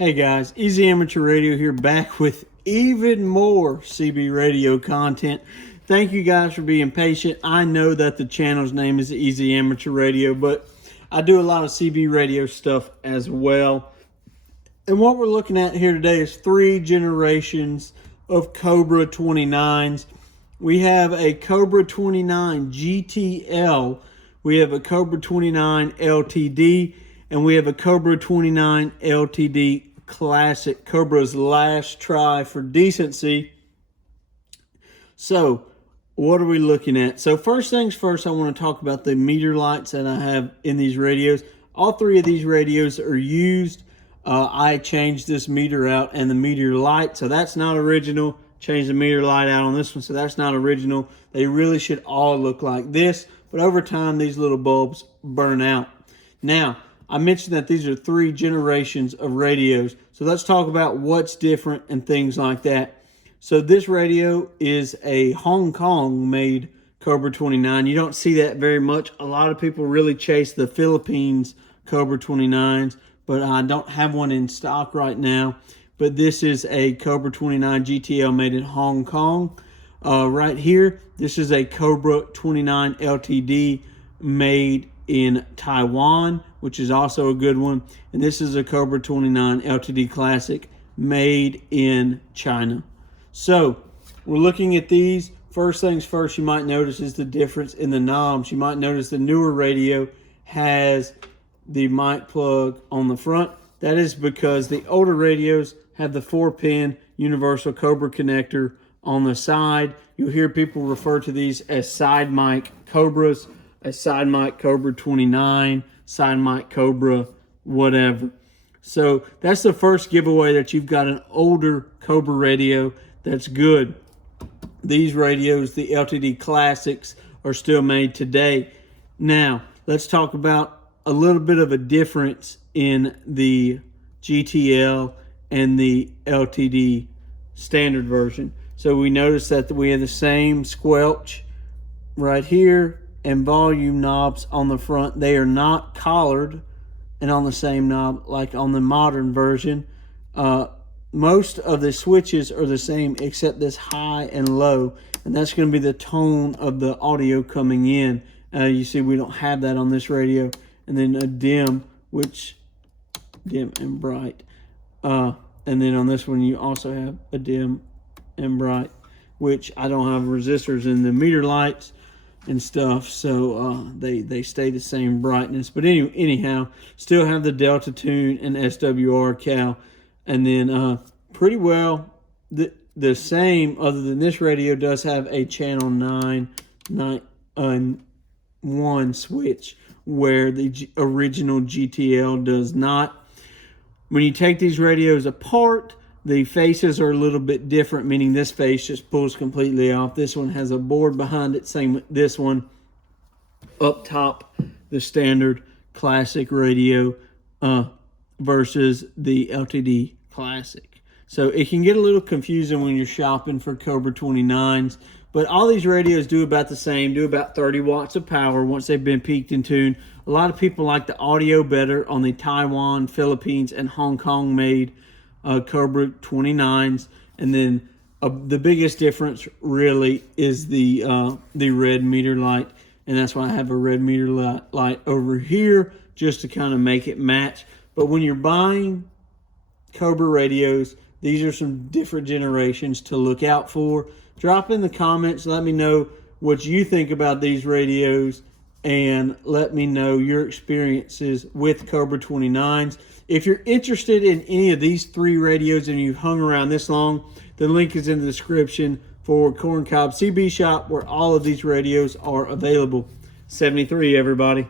Hey guys, Easy Amateur Radio here, back with even more CB radio content. Thank you guys for being patient. I know that the channel's name is Easy Amateur Radio, but I do a lot of CB radio stuff as well. And what we're looking at here today is 3 generations of Cobra 29s. We have a Cobra 29 GTL, we have a Cobra 29 LTD, and we have a Cobra 29 LTD Classic, Cobra's last try for decency. So what are we looking at? So first things first, I want to talk about the meter lights that I have in these radios. All 3 of these radios are used. I changed this meter out and the meter light, so that's not original. Changed the meter light out on this one, so that's not original. They really should all look like this, but over time these little bulbs burn out. Now, I mentioned that these are 3 generations of radios. So let's talk about what's different and things like that. So this radio is a Hong Kong made Cobra 29. You don't see that very much. A lot of people really chase the Philippines Cobra 29s, but I don't have one in stock right now. But this is a Cobra 29 GTL made in Hong Kong. Right here, this is a Cobra 29 LTD made in Taiwan, which is also a good one. And this is a Cobra 29 LTD Classic made in China. So we're looking at these. First things first, you might notice is the difference in the knobs. You might notice the newer radio has the mic plug on the front. That is because the older radios have the 4-pin universal Cobra connector on the side. You'll hear people refer to these as side mic Cobras, a side mic Cobra 29, side mic Cobra, whatever. So that's the first giveaway that you've got an older Cobra radio that's good. These radios, the LTD Classics, are still made today. Now, let's talk about a little bit of a difference in the GTL and the LTD standard version. So we notice that we have the same squelch right here and volume knobs on the front. They are not collared and on the same knob like on the modern version. Most of the switches are the same except this high and low, and that's going to be the tone of the audio coming in. You see we don't have that on this radio. And then a dim, which dim and bright. And then on this one you also have a dim and bright, which I don't have resistors in the meter lights and stuff, so they stay the same brightness. But anyhow, still have the Delta Tune and SWR cal, and then pretty well the same, other than this radio does have a channel 991 switch, where the original GTL does not. When you take these radios apart, the faces are a little bit different, meaning this face just pulls completely off. This one has a board behind it, same with this one. Up top, the standard classic radio versus the LTD Classic. So it can get a little confusing when you're shopping for Cobra 29s, but all these radios do about the same, do about 30 watts of power once they've been peaked and tuned. A lot of people like the audio better on the Taiwan, Philippines, and Hong Kong made Cobra 29s, and then the biggest difference really is the red meter light, and that's why I have a red meter light over here just to kind of make it match. But when you're buying Cobra radios, these are some different generations to look out for. Drop in the comments, let me know what you think about these radios, and let me know your experiences with Cobra 29s. If you're interested in any of these 3 radios and you've hung around this long, the link is in the description for Corncob CB Shop, where all of these radios are available. 73, everybody.